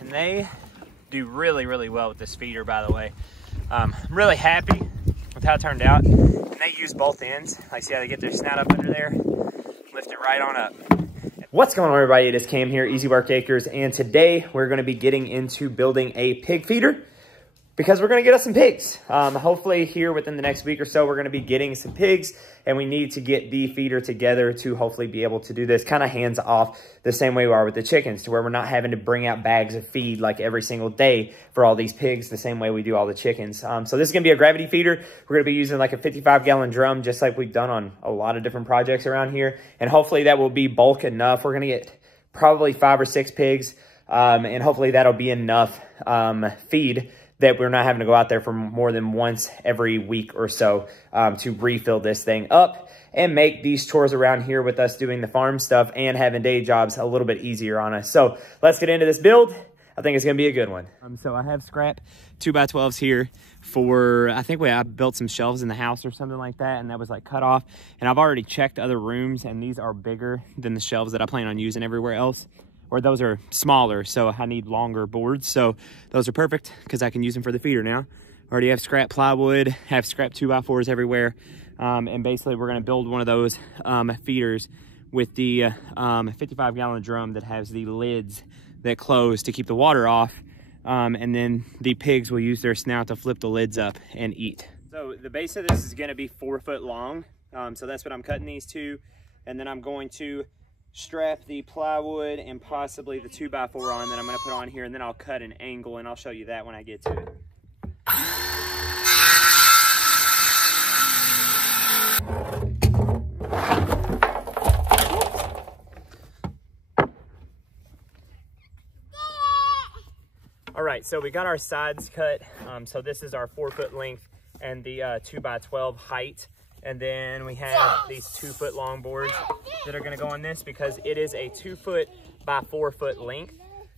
and they do really, really well with this feeder, by the way. I'm really happy with how it turned out. And they use both ends. Like, see how they get their snout up under there? Lift it right on up. What's going on, everybody? It is Cam here, Easy Work Acres, and today we're gonna be getting into building a pig feeder because we're gonna get us some pigs. Hopefully here within the next week or so, we're gonna be getting some pigs, and we need to get the feeder together to hopefully be able to do this kind of hands off the same way we are with the chickens, to where we're not having to bring out bags of feed like every single day for all these pigs the same way we do all the chickens. So this is gonna be a gravity feeder. We're gonna be using like a 55-gallon drum, just like we've done on a lot of different projects around here. And hopefully that will be bulk enough. We're gonna get probably 5 or 6 pigs, and hopefully that'll be enough feed that we're not having to go out there for more than once every week or so to refill this thing up and make these chores around here with us doing the farm stuff and having day jobs a little bit easier on us. So let's get into this build. I think it's gonna be a good one. So I have scrap 2x12s here for, I think I built some shelves in the house or something like that, and that was like cut off. And I've already checked other rooms, and these are bigger than the shelves that I plan on using everywhere else. Or those are smaller, so I need longer boards. So those are perfect because I can use them for the feeder now. Already have scrap plywood, have scrap 2x4s everywhere. And basically we're gonna build one of those feeders with the 55-gallon drum that has the lids that close to keep the water off. And then the pigs will use their snout to flip the lids up and eat. So the base of this is gonna be 4 foot long. So that's what I'm cutting these to. And then I'm going to strap the plywood and possibly the 2x4 on that I'm going to put on here, and then I'll cut an angle, and I'll show you that when I get to it. All right, so we got our sides cut. So this is our 4 foot length and the 2x12 height. And then we have these 2 foot long boards that are gonna go on this because it is a 2 foot by 4 foot length.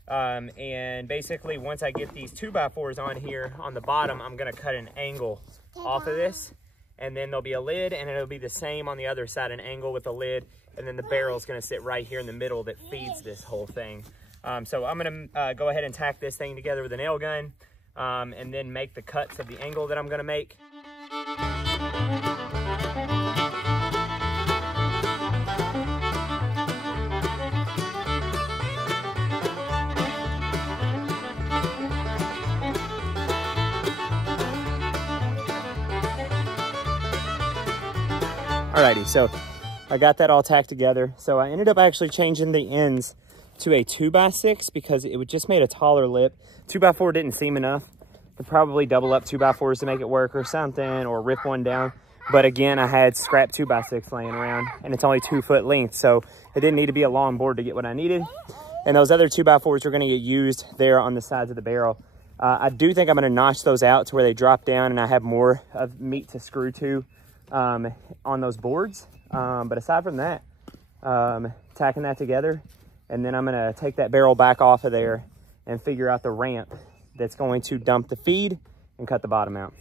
And basically once I get these 2x4s on here on the bottom, I'm gonna cut an angle off of this, and then there'll be a lid, and it'll be the same on the other side, an angle with a lid, and then the barrel's gonna sit right here in the middle that feeds this whole thing. So I'm gonna go ahead and tack this thing together with a nail gun, and then make the cuts of the angle that I'm gonna make. Alrighty, so I got that all tacked together. So I ended up actually changing the ends to a 2x6 because it just made a taller lip. 2x4 didn't seem enough. Could probably double up 2x4s to make it work or something, or rip one down. But again, I had scrap 2x6 laying around, and it's only 2 foot length, so it didn't need to be a long board to get what I needed. And those other 2x4s are gonna get used there on the sides of the barrel. I do think I'm gonna notch those out to where they drop down and I have more of meat to screw to on those boards. But aside from that, tacking that together, and then I'm gonna take that barrel back off of there and figure out the ramp that's going to dump the feed and cut the bottom out.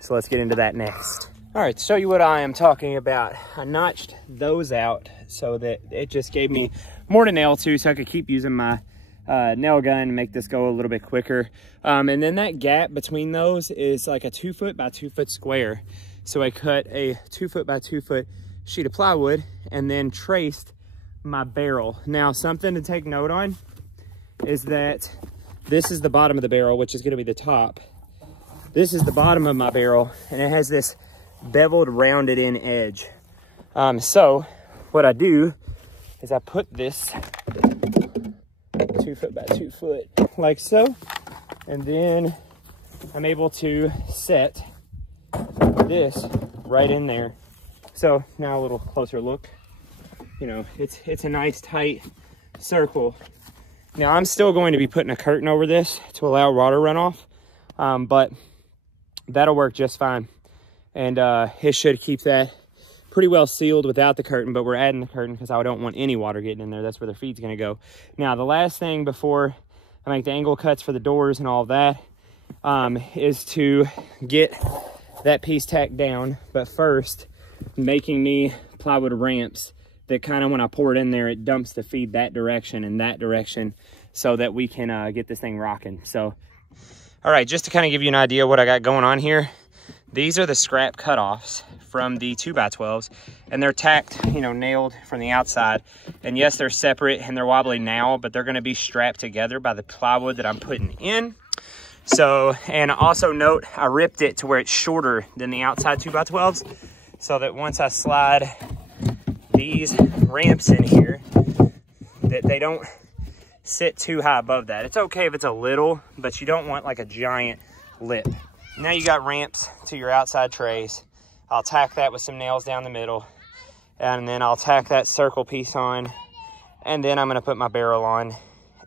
So let's get into that next. All right, to show you what I am talking about, I notched those out so that it just gave me more to nail to, so I could keep using my nail gun and make this go a little bit quicker. And then that gap between those is like a 2 foot by 2 foot square. So I cut a 2 foot by 2 foot sheet of plywood and then traced my barrel. Now, something to take note on is that this is the bottom of the barrel, which is gonna be the top. This is the bottom of my barrel, and it has this beveled, rounded in edge. So what I do is I put this 2 foot by 2 foot like so, and then I'm able to set this right in there. So now a little closer look, you know, it's a nice tight circle. Now I'm still going to be putting a curtain over this to allow water runoff, but that'll work just fine. And it should keep that pretty well sealed without the curtain, but we're adding the curtain because I don't want any water getting in there. That's where the feed's gonna go. Now the last thing before I make the angle cuts for the doors and all of that is to get that piece tacked down, but first making me plywood ramps that kind of, when I pour it in there, it dumps the feed that direction and that direction so that we can get this thing rocking. So, all right, just to kind of give you an idea what I got going on here, these are the scrap cutoffs from the 2x12s, and they're tacked, you know, nailed from the outside. And yes, they're separate and they're wobbly now, but they're gonna be strapped together by the plywood that I'm putting in. So, and also note, I ripped it to where it's shorter than the outside 2x12s, so that once I slide these ramps in here, that they don't sit too high above that. It's okay if it's a little, but you don't want like a giant lip. Now you got ramps to your outside trays. I'll tack that with some nails down the middle, and then I'll tack that circle piece on, and then I'm gonna put my barrel on.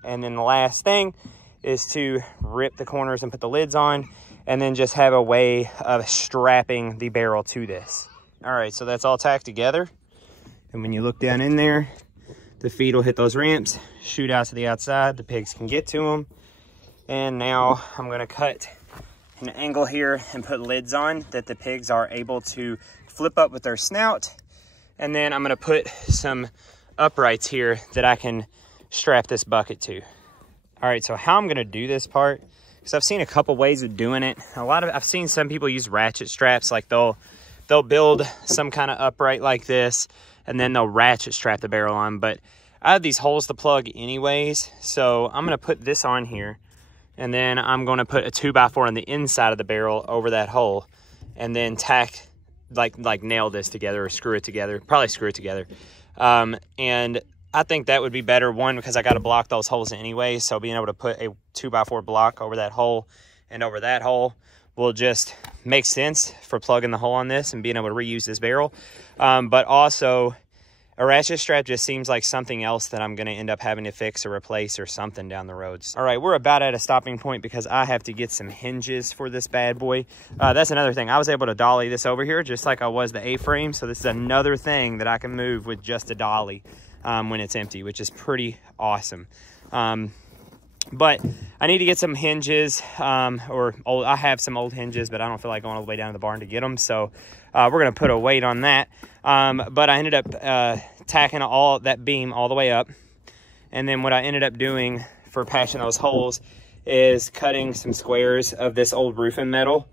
And then the last thing is to rip the corners and put the lids on, and then just have a way of strapping the barrel to this. All right, so that's all tacked together. And when you look down in there, the feet will hit those ramps, shoot out to the outside, the pigs can get to them. And now I'm gonna cut an angle here and put lids on that the pigs are able to flip up with their snout. And then I'm gonna put some uprights here that I can strap this bucket to. All right, so how I'm gonna do this part, because I've seen a couple ways of doing it. I've seen some people use ratchet straps, like they'll build some kind of upright like this, and then they'll ratchet strap the barrel on. But I have these holes to plug anyways, so I'm gonna put this on here, and then I'm gonna put a 2x4 on the inside of the barrel over that hole, and then tack, like nail this together or screw it together, probably screw it together. And I think that would be better, one, because I gotta block those holes anyway, so being able to put a 2x4 block over that hole and over that hole will just make sense for plugging the hole on this and being able to reuse this barrel. But also, a ratchet strap just seems like something else that I'm gonna end up having to fix or replace or something down the road. All right, we're about at a stopping point because I have to get some hinges for this bad boy. That's another thing. I was able to dolly this over here just like I was the A-frame. So this is another thing that I can move with just a dolly when it's empty, which is pretty awesome. But I need to get some hinges, I have some old hinges, but I don't feel like going all the way down to the barn to get them. So we're going to put a weight on that. But I ended up tacking all that beam all the way up. And then what I ended up doing for patching those holes is cutting some squares of this old roofing metal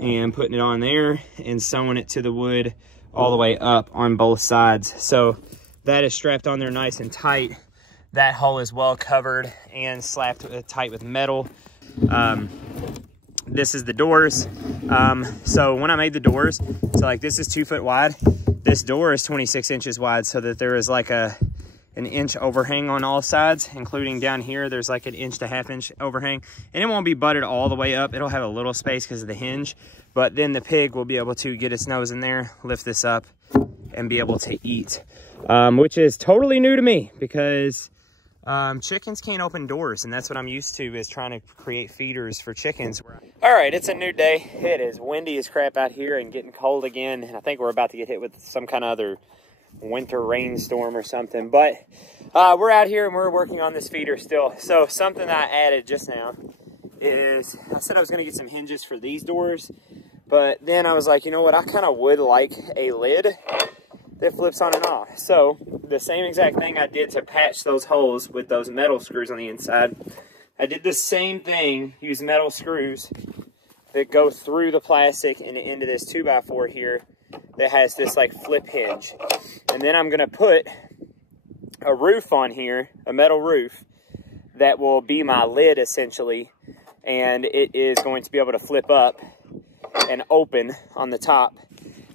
and putting it on there and sewing it to the wood all the way up on both sides. So that is strapped on there nice and tight. That hole is well covered and slapped tight with metal. This is the doors. So when I made the doors, so like this is 2 foot wide. This door is 26 inches wide, so that there is like an inch overhang on all sides, including down here. There's like an 1.5 inch overhang, and it won't be butted all the way up. It'll have a little space because of the hinge, but then the pig will be able to get its nose in there, lift this up, and be able to eat, which is totally new to me because chickens can't open doors, and that's what I'm used to, is trying to create feeders for chickens. All right, it's a new day. It is windy as crap out here and getting cold again, and I think we're about to get hit with some kind of other winter rainstorm or something. But we're out here and we're working on this feeder still. So something that I added just now is, I said I was going to get some hinges for these doors, but then I was like, you know what, I kind of would like a lid that flips on and off. So the same exact thing I did to patch those holes with those metal screws on the inside, I did the same thing, use metal screws that go through the plastic and into this 2x4 here that has this like flip hinge. And then I'm gonna put a roof on here, a metal roof, that will be my lid essentially, and it is going to be able to flip up and open on the top.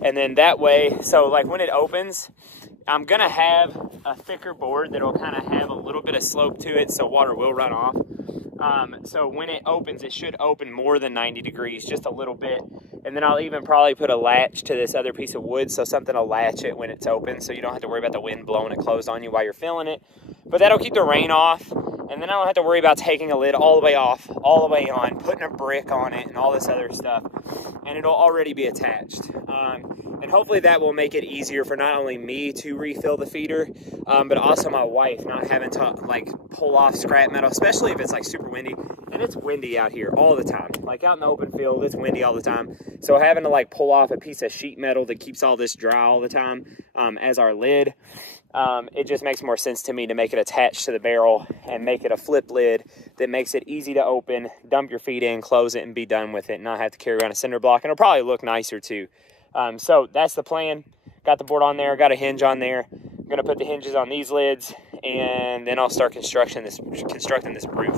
And then that way, so like when it opens, I'm gonna have a thicker board that'll kind of have a little bit of slope to it so water will run off. So when it opens, it should open more than 90 degrees, just a little bit. And then I'll even probably put a latch to this other piece of wood, so something will latch it when it's open, so you don't have to worry about the wind blowing it closed on you while you're filling it. But that'll keep the rain off, and then I don't have to worry about taking a lid all the way off, all the way on, putting a brick on it and all this other stuff, and it'll already be attached. And hopefully that will make it easier for not only me to refill the feeder, but also my wife not having to like pull off scrap metal, especially if it's like super windy. And it's windy out here all the time. Like out in the open field, it's windy all the time. So having to like pull off a piece of sheet metal that keeps all this dry all the time as our lid it just makes more sense to me to make it attached to the barrel and make it a flip lid that makes it easy to open, dump your feed in, close it, and be done with it, and not have to carry around a cinder block. And it'll probably look nicer too. So that's the plan. Got the board on there, got a hinge on there. I'm gonna put the hinges on these lids, and then I'll start constructing this roof.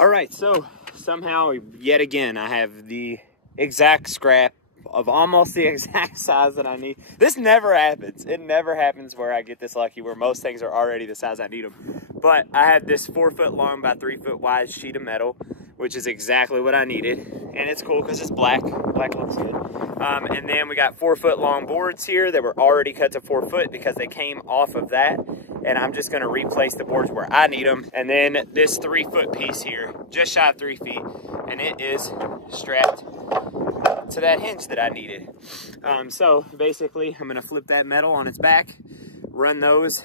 All right, so somehow, yet again, I have the exact scrap of almost the exact size that I need. This never happens. It never happens where I get this lucky, where most things are already the size I need them. But I had this 4 foot long by 3 foot wide sheet of metal, which is exactly what I needed. And it's cool because it's black. Black looks good. And then we got 4 foot long boards here that were already cut to 4 foot because they came off of that. And I'm just gonna replace the boards where I need them. And then this 3 foot piece here, just shy of 3 feet, and it is strapped to that hinge that I needed. So basically, I'm gonna flip that metal on its back, run those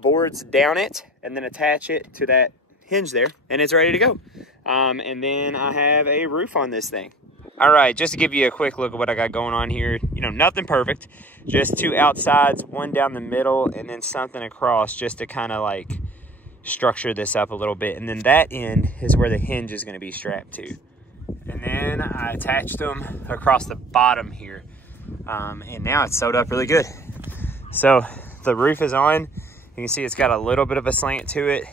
boards down it, and then attach it to that hinge there, and it's ready to go. And then I have a roof on this thing. All right, just to give you a quick look at what I got going on here, you know, nothing perfect, just 2 outsides, 1 down the middle, and then something across just to kind of like structure this up a little bit. And then that end is where the hinge is gonna be strapped to. And then I attached them across the bottom here. And now it's sewed up really good. So the roof is on. You can see it's got a little bit of a slant to it.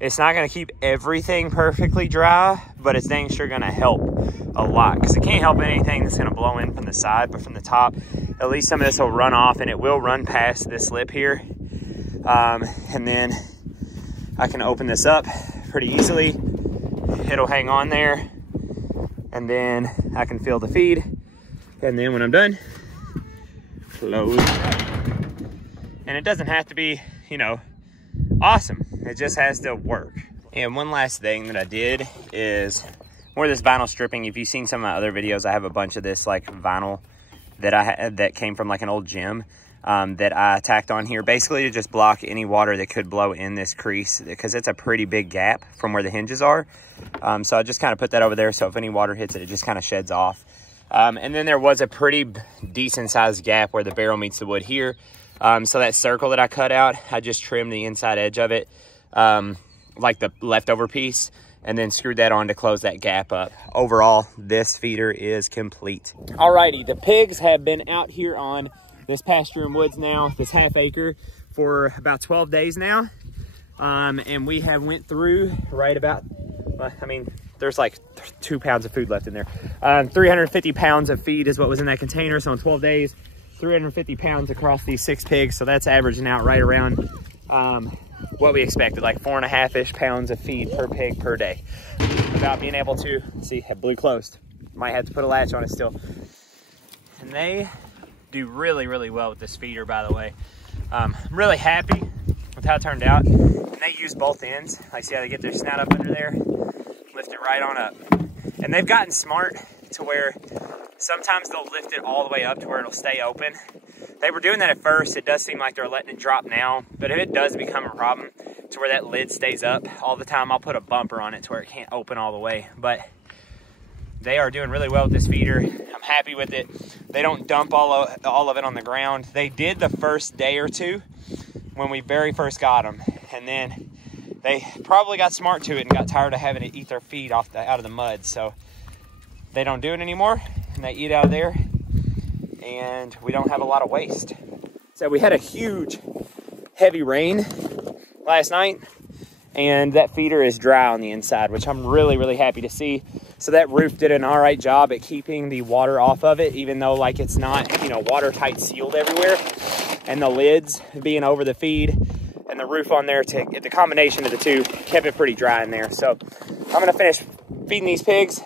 It's not gonna keep everything perfectly dry, but it's dang sure gonna help a lot, because it can't help anything that's gonna blow in from the side, but from the top, at least some of this will run off, and it will run past this lip here. And then I can open this up pretty easily. It'll hang on there, and then I can fill the feed. And then when I'm done, close. And it doesn't have to be, you know, awesome. It just has to work. And one last thing that I did is more this vinyl stripping. If you've seen some of my other videos, I have a bunch of this like vinyl that I had that came from like an old gym that I tacked on here, basically to just block any water that could blow in this crease, because it's a pretty big gap from where the hinges are. So I just kind of put that over there, so if any water hits it, it just kind of sheds off. And then there was a pretty decent sized gap where the barrel meets the wood here. So that circle that I cut out, I just trimmed the inside edge of it, like the leftover piece, and then screwed that on to close that gap up. Overall, this feeder is complete. Alrighty, the pigs have been out here on this pasture and woods now, this half acre, for about 12 days now. And we have went through right about, I mean, there's like 2 pounds of food left in there. 350 pounds of feed is what was in that container. So in 12 days, 350 pounds across these 6 pigs. So that's averaging out right around what we expected, like 4.5-ish pounds of feed per pig per day. Without being able to, see, have blue closed. Might have to put a latch on it still. And they do really, really well with this feeder, by the way. I'm really happy with how it turned out. And they use both ends. Like, see how they get their snout up under there? Lift it right on up. And they've gotten smart to where sometimes they'll lift it all the way up to where it'll stay open. They were doing that at first. It does seem like they're letting it drop now, but if it does become a problem to where that lid stays up all the time, I'll put a bumper on it to where it can't open all the way. But they are doing really well with this feeder. I'm happy with it. They don't dump all of it on the ground. They did the first day or two when we very first got them, and then they probably got smart to it and got tired of having to eat their feed out of the mud. So they don't do it anymore, and they eat out of there, and we don't have a lot of waste. So we had a huge, heavy rain last night, and that feeder is dry on the inside, which I'm really, really happy to see. So that roof did an all right job at keeping the water off of it, even though like it's not, you know, watertight sealed everywhere. And the lids being over the feed and the roof on there, the combination of the two kept it pretty dry in there. So I'm gonna finish feeding these pigs,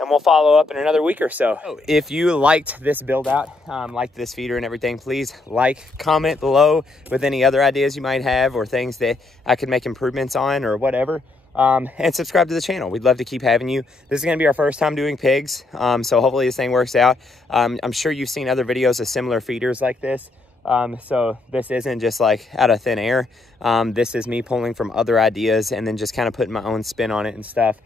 and we'll follow up in another week or so. If you liked this build out, liked this feeder and everything, please like, comment below with any other ideas you might have or things that I could make improvements on or whatever. And subscribe to the channel. We'd love to keep having you. This is going to be our first time doing pigs. So hopefully this thing works out. I'm sure you've seen other videos of similar feeders like this. So this isn't just like out of thin air. This is me pulling from other ideas and then just kind of putting my own spin on it and stuff.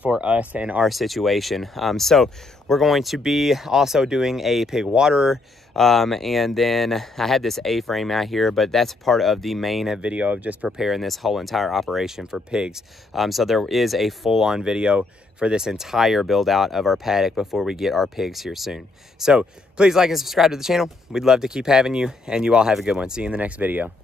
for us and our situation. So we're going to be also doing a pig waterer. And then I had this A-frame out here, but that's part of the main video of just preparing this whole entire operation for pigs. So there is a full-on video for this entire build out of our paddock before we get our pigs here soon. So please like and subscribe to the channel. We'd love to keep having you, and you all have a good one. See you in the next video.